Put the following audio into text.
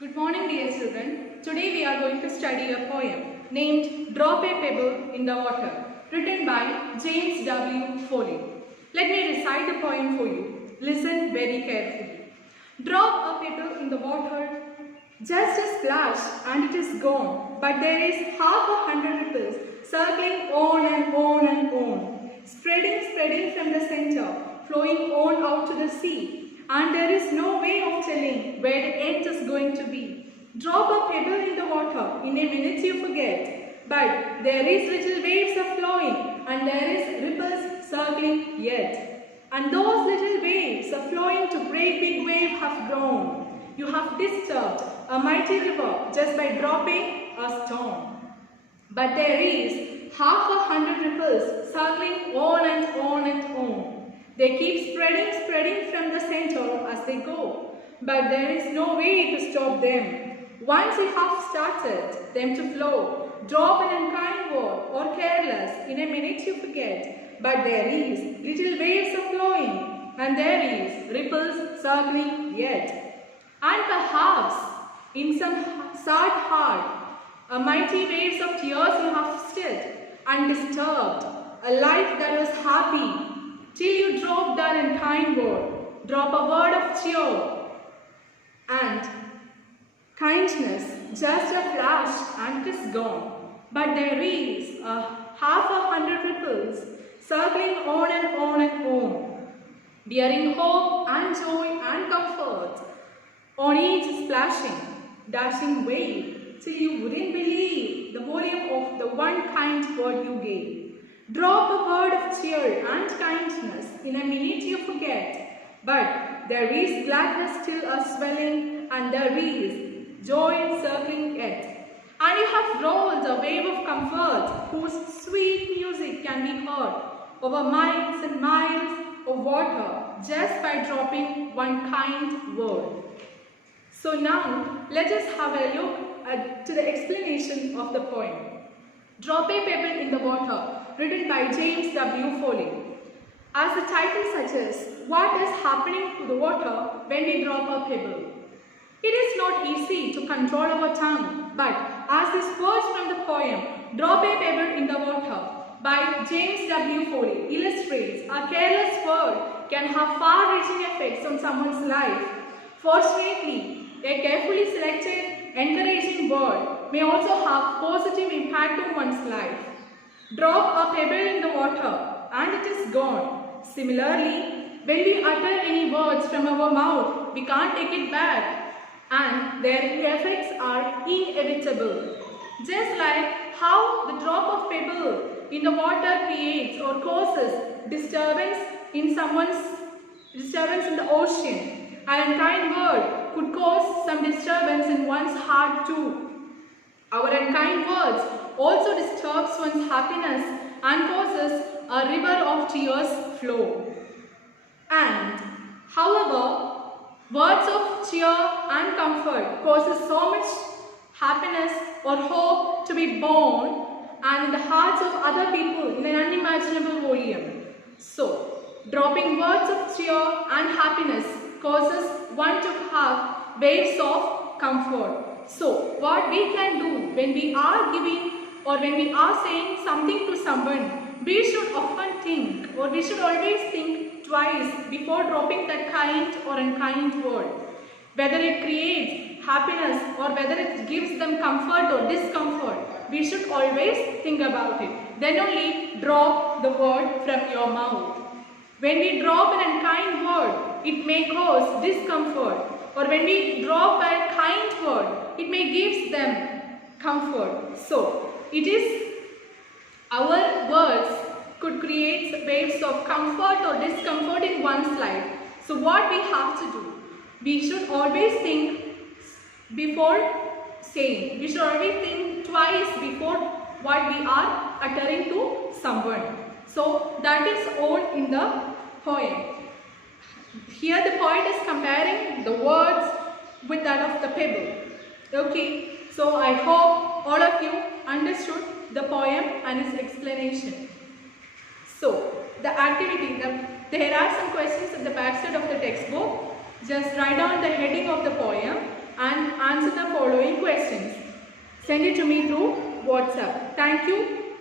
Good morning, dear children. Today we are going to study a poem named Drop a Pebble in the Water, written by James W. Foley. Let me recite the poem for you. Listen very carefully. Drop a pebble in the water, just a splash and it is gone, but there is 100 ripples circling on and on and on, spreading from the center, flowing on out to the sea. And there is no way of telling where the end is going to be. Drop a pebble in the water, in a minute you forget. But there is little waves are flowing, and there is ripples circling yet. And those little waves are flowing to great big wave have grown. You have disturbed a mighty river just by dropping a stone. But there is 100 ripples circling on and on and on. They keep spreading from the center as they go. But there is no way to stop them. Once you have started them to flow, drop an unkind word or careless, in a minute you forget. But there is little waves are flowing, and there is ripples circling yet. And perhaps in some sad heart, a mighty waves of tears you have stilled and disturbed, a life that was happy, till you drop that unkind word, drop a word of cheer and kindness, just a flash and it is gone. But there is 100 ripples circling on and on and on, bearing hope and joy and comfort on each splashing, dashing wave, till you wouldn't believe the volume of the one kind word you gave. Drop a word of cheer and kindness, in a minute you forget. But there is gladness still a swelling, and there is joy circling yet. And you have rolled a wave of comfort, whose sweet music can be heard over miles and miles of water, just by dropping one kind word. So now, let us have a look to the explanation of the poem. Drop a Pebble in the Water, written by James W. Foley. As the title suggests, what is happening to the water when we drop a pebble? It is not easy to control our tongue, but as this words from the poem, Drop a Pebble in the Water, by James W. Foley, illustrates, a careless word can have far-reaching effects on someone's life. Fortunately, a carefully selected, encouraging word may also have positive impact on one's life. Drop a pebble in the water and it is gone. Similarly, when we utter any words from our mouth, we can't take it back and their effects are inevitable. Just like how the drop of pebble in the water creates or causes disturbance in the ocean, an unkind word could cause some disturbance in one's heart too. Our unkind words also disturbs one's happiness and causes a river of tears flow. And however, words of cheer and comfort causes so much happiness or hope to be born and in the hearts of other people in an unimaginable volume. So, dropping words of cheer and happiness causes one to have waves of comfort. So, what we can do when we are giving or when we are saying something to someone, we should often think or we should always think twice before dropping that kind or unkind word. Whether it creates happiness or whether it gives them comfort or discomfort, we should always think about it. Then only drop the word from your mouth. When we drop an unkind word, it may cause discomfort. Or when we drop a kind word, it may give them comfort. So, it is our words could create waves of comfort or discomfort in one's life. So, what we have to do? We should always think before saying. We should always think twice before what we are uttering to someone. So, that is all in the poem. Here the poet is comparing the words with that of the pebble. Okay, so I hope all of you understood the poem and its explanation. So, the activity, there are some questions at the back side of the textbook. Just write down the heading of the poem and answer the following questions. Send it to me through WhatsApp. Thank you.